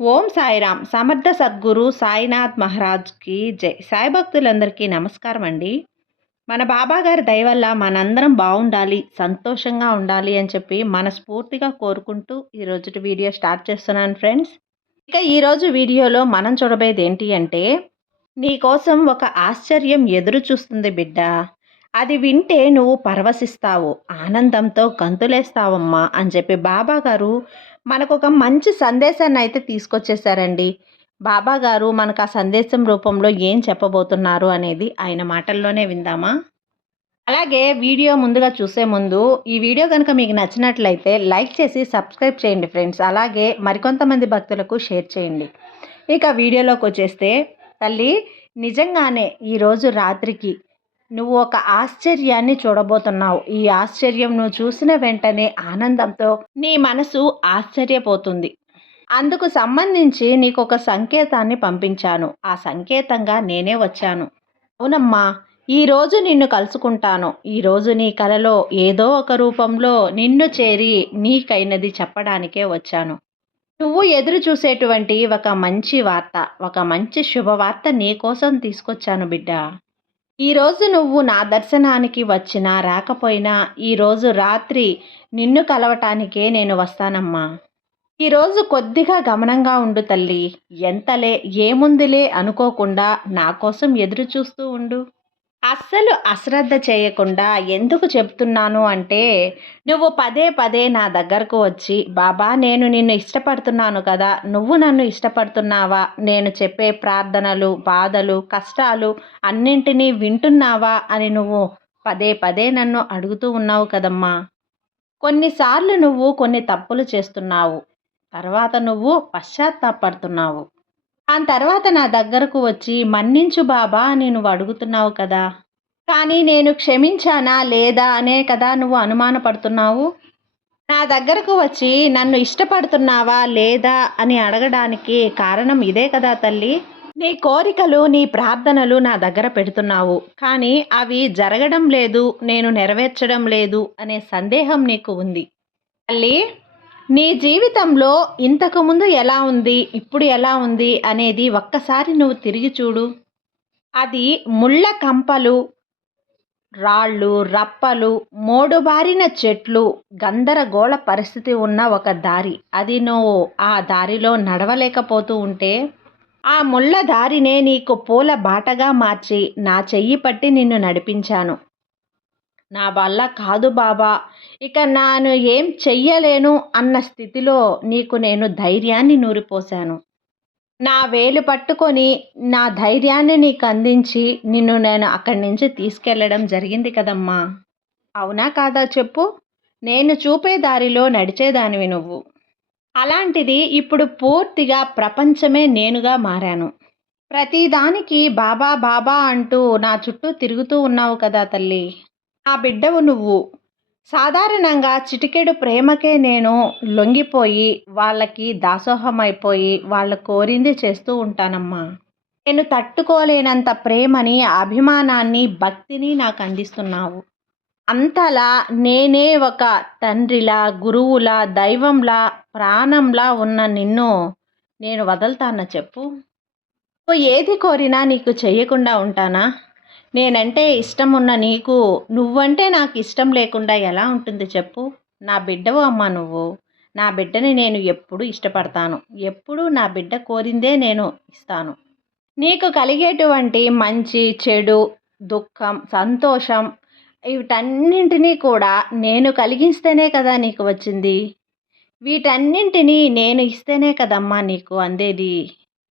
ఓం సాయిరామ్. సమర్థ సద్గురు సాయినాథ్ మహారాజ్కి జై. సాయి భక్తులందరికీ నమస్కారం అండి. మన బాబా గారి దయ వల్ల మనందరం బాగుండాలి సంతోషంగా ఉండాలి అని చెప్పి మనస్ఫూర్తిగా కోరుకుంటూ ఈరోజు వీడియో స్టార్ట్ చేస్తున్నాను ఫ్రెండ్స్. ఇక ఈరోజు వీడియోలో మనం చూడబోయేది ఏంటి అంటే నీకోసం ఒక ఆశ్చర్యం ఎదురు చూస్తుంది బిడ్డ. అది వింటే నువ్వు పరవశిస్తావు ఆనందంతో గంతులేస్తావమ్మా అని చెప్పి బాబాగారు మనకు ఒక మంచి సందేశాన్ని అయితే తీసుకొచ్చేసారండి. బాబా గారు మనకు ఆ సందేశం రూపంలో ఏం చెప్పబోతున్నారు అనేది ఆయన మాటల్లోనే విందామా? అలాగే వీడియో ముందుగా చూసే ముందు ఈ వీడియో కనుక మీకు నచ్చినట్లయితే లైక్ చేసి సబ్స్క్రైబ్ చేయండి ఫ్రెండ్స్. అలాగే మరికొంతమంది భక్తులకు షేర్ చేయండి. ఇక వీడియోలోకి వచ్చేస్తే తల్లి నిజంగానే ఈరోజు రాత్రికి నువ్వు ఒక ఆశ్చర్యాన్ని చూడబోతున్నావు. ఈ ఆశ్చర్యం నువ్వు చూసిన వెంటనే ఆనందంతో నీ మనసు ఆశ్చర్యపోతుంది. అందుకు సంబంధించి నీకు ఒక సంకేతాన్ని పంపించాను. ఆ సంకేతంగా నేనే వచ్చాను. అవునమ్మా ఈరోజు నిన్ను కలుసుకుంటాను. ఈరోజు నీ కలలో ఏదో ఒక రూపంలో నిన్ను చేరి నీకైనది చెప్పడానికే వచ్చాను. నువ్వు ఎదురు చూసేటువంటి ఒక మంచి వార్త ఒక మంచి శుభవార్త నీ కోసం తీసుకొచ్చాను బిడ్డ. ఈరోజు నువ్వు నా దర్శనానికి వచ్చినా రాకపోయినా ఈరోజు రాత్రి నిన్ను కలవటానికే నేను వస్తానమ్మా. ఈరోజు కొద్దిగా గమనంగా ఉండు తల్లి. ఎంతలే ఏముందిలే అనుకోకుండా నా కోసం ఎదురు చూస్తూ ఉండు. అస్సలు అశ్రద్ధ చేయకుండా ఎందుకు చెప్తున్నాను అంటే నువ్వు పదే పదే నా దగ్గరకు వచ్చి బాబా నేను నిన్ను ఇష్టపడుతున్నాను కదా నువ్వు నన్ను ఇష్టపడుతున్నావా? నేను చెప్పే ప్రార్థనలు బాధలు కష్టాలు అన్నింటినీ వింటున్నావా? అని నువ్వు పదే పదే నన్ను అడుగుతూ ఉన్నావు కదమ్మా. కొన్నిసార్లు నువ్వు కొన్ని తప్పులు చేస్తున్నావు. తర్వాత నువ్వు పశ్చాత్తాపడుతున్నావు. ఆ తర్వాత నా దగ్గరకు వచ్చి మన్నించు బాబా అని నువ్వు అడుగుతున్నావు కదా. కానీ నేను క్షమించానా లేదా అనే కదా నువ్వు అనుమానపడుతున్నావు? నా దగ్గరకు వచ్చి నన్ను ఇష్టపడుతున్నావా లేదా? అని అడగడానికి కారణం ఇదే కదా తల్లి. నీ కోరికలు నీ ప్రార్థనలు నా దగ్గర పెడుతున్నావు. కానీ అవి జరగడం లేదు నేను నెరవేర్చడం లేదు అనే సందేహం నీకు ఉంది. తల్లి నీ జీవితంలో ఇంతకుముందు ఎలా ఉంది ఇప్పుడు ఎలా ఉంది అనేది ఒక్కసారి నువ్వు తిరిగి చూడు. అది ముళ్ళ కంపలు రాళ్ళు రప్పలు మోడుబారిన చెట్లు గందరగోళ పరిస్థితి ఉన్న ఒక దారి. అది నువ్వు ఆ దారిలో నడవలేకపోతూ ఉంటే ఆ ముళ్ళ దారినే నీకు పూల బాటగా మార్చి నా చెయ్యి పట్టి నిన్ను నడిపించాను. నా వల్ల కాదు బాబా. ఇక నాను ఏం చెయ్యలేను అన్న స్థితిలో నీకు నేను ధైర్యాన్ని నూరిపోశాను. నా వేలు పట్టుకొని నా ధైర్యాన్ని నీకు అందించి నిన్ను నేను అక్కడి నుంచి తీసుకెళ్ళడం జరిగింది కదమ్మా. అవునా కాదా చెప్పు? నేను చూపే దారిలో నడిచేదానివి నువ్వు. అలాంటిది ఇప్పుడు పూర్తిగా ప్రపంచమే నేనుగా మారాను. ప్రతిదానికి బాబా బాబా అంటూ నా చుట్టూ తిరుగుతూ ఉన్నావు కదా తల్లి. నా బిడ్డవు నువ్వు. సాధారణంగా చిటికెడు ప్రేమకే నేను లొంగిపోయి వాళ్ళకి దాసోహమైపోయి వాళ్ళ కోరింది చేస్తూ ఉంటానమ్మా. నేను తట్టుకోలేనంత ప్రేమని అభిమానాన్ని భక్తిని నాకు అందిస్తున్నావు. అంతలా నేనే ఒక తండ్రిలా గురువులా దైవంలా ప్రాణంలా ఉన్న నిన్ను నేను వదలుతానా చెప్పు? ఏది కోరినా నీకు చేయకుండా ఉంటానా? నేనంటే ఇష్టం ఉన్న నీకు నువ్వంటే నాకు ఇష్టం లేకుండా ఎలా ఉంటుంది చెప్పు? నా బిడ్డవు అమ్మ నువ్వు? నా బిడ్డని నేను ఎప్పుడు ఇష్టపడతాను? ఎప్పుడు నా బిడ్డ కోరిందే నేను ఇస్తాను. నీకు కలిగేటువంటి మంచి చెడు దుఃఖం సంతోషం వీటన్నింటినీ కూడా నేను కలిగిస్తేనే కదా నీకు వచ్చింది? వీటన్నింటినీ నేను ఇస్తేనే కదమ్మా నీకు అందేది?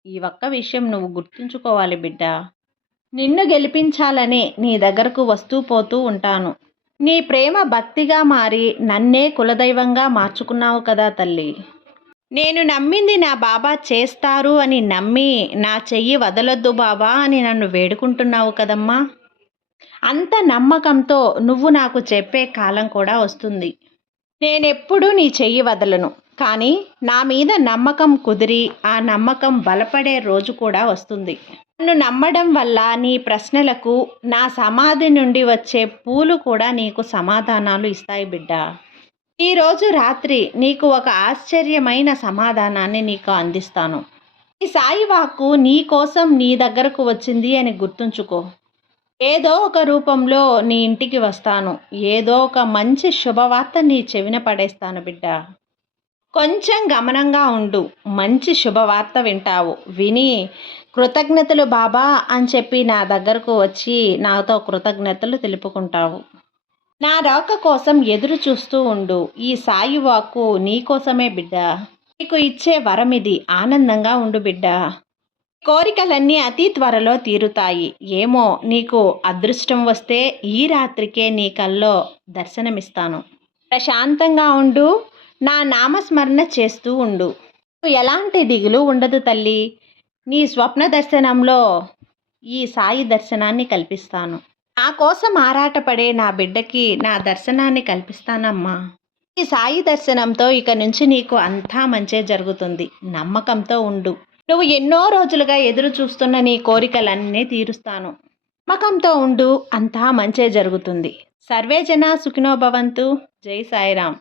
ఈ ఒక్క విషయం నువ్వు గుర్తుంచుకోవాలి బిడ్డ. నిన్ను గెలిపించాలని నీ దగ్గరకు వస్తూ పోతూ ఉంటాను. నీ ప్రేమ భక్తిగా మారి నన్నే కులదైవంగా మార్చుకున్నావు కదా తల్లి. నేను నమ్మింది నా బాబా చేస్తారు అని నమ్మి నా చెయ్యి వదలొద్దు బాబా అని నన్ను వేడుకుంటున్నావు కదమ్మా. అంత నమ్మకంతో నువ్వు నాకు చెప్పే కాలం కూడా వస్తుంది. నేనెప్పుడూ నీ చెయ్యి వదలను. కానీ నా మీద నమ్మకం కుదిరి ఆ నమ్మకం బలపడే రోజు కూడా వస్తుంది. నన్ను నమ్మడం వల్ల నీ ప్రశ్నలకు నా సమాధి నుండి వచ్చే పూలు కూడా నీకు సమాధానాలు ఇస్తాయి బిడ్డ. ఈరోజు రాత్రి నీకు ఒక ఆశ్చర్యమైన సమాధానాన్ని నీకు అందిస్తాను. ఈ సాయి వాక్కు నీ కోసం నీ దగ్గరకు వచ్చింది అని గుర్తుంచుకో. ఏదో ఒక రూపంలో నీ ఇంటికి వస్తాను. ఏదో ఒక మంచి శుభవార్త నీ చెవిన పడేస్తాను బిడ్డ. కొంచెం గమనంగా ఉండు. మంచి శుభవార్త వింటావు. విని కృతజ్ఞతలు బాబా అని చెప్పి నా దగ్గరకు వచ్చి నాతో కృతజ్ఞతలు తెలుపుకుంటావు. నా రాక కోసం ఎదురు చూస్తూ ఉండు. ఈ సాయి వాక్కు నీకోసమే బిడ్డ. నీకు ఇచ్చే వరం ఇది ఆనందంగా ఉండు బిడ్డ. కోరికలన్నీ అతి త్వరలో తీరుతాయి. ఏమో నీకు అదృష్టం వస్తే ఈ రాత్రికే నీ కల్లో దర్శనమిస్తాను. ప్రశాంతంగా ఉండు. నా నామస్మరణ చేస్తూ ఉండు. నీకు ఎలాంటి దిగులు ఉండదు తల్లి. నీ స్వప్న దర్శనంలో ఈ సాయి దర్శనాన్ని కల్పిస్తాను. నా కోసం ఆరాటపడే నా బిడ్డకి నా దర్శనాన్ని కల్పిస్తానమ్మా. ఈ సాయి దర్శనంతో ఇక నుంచి నీకు అంతా మంచే జరుగుతుంది. నమ్మకంతో ఉండు. నువ్వు ఎన్నో రోజులుగా ఎదురు చూస్తున్న నీ కోరికలన్నీ తీరుస్తాను. నమ్మకంతో ఉండు అంతా మంచే జరుగుతుంది. సర్వే జన సుఖినో జై సాయిరామ్.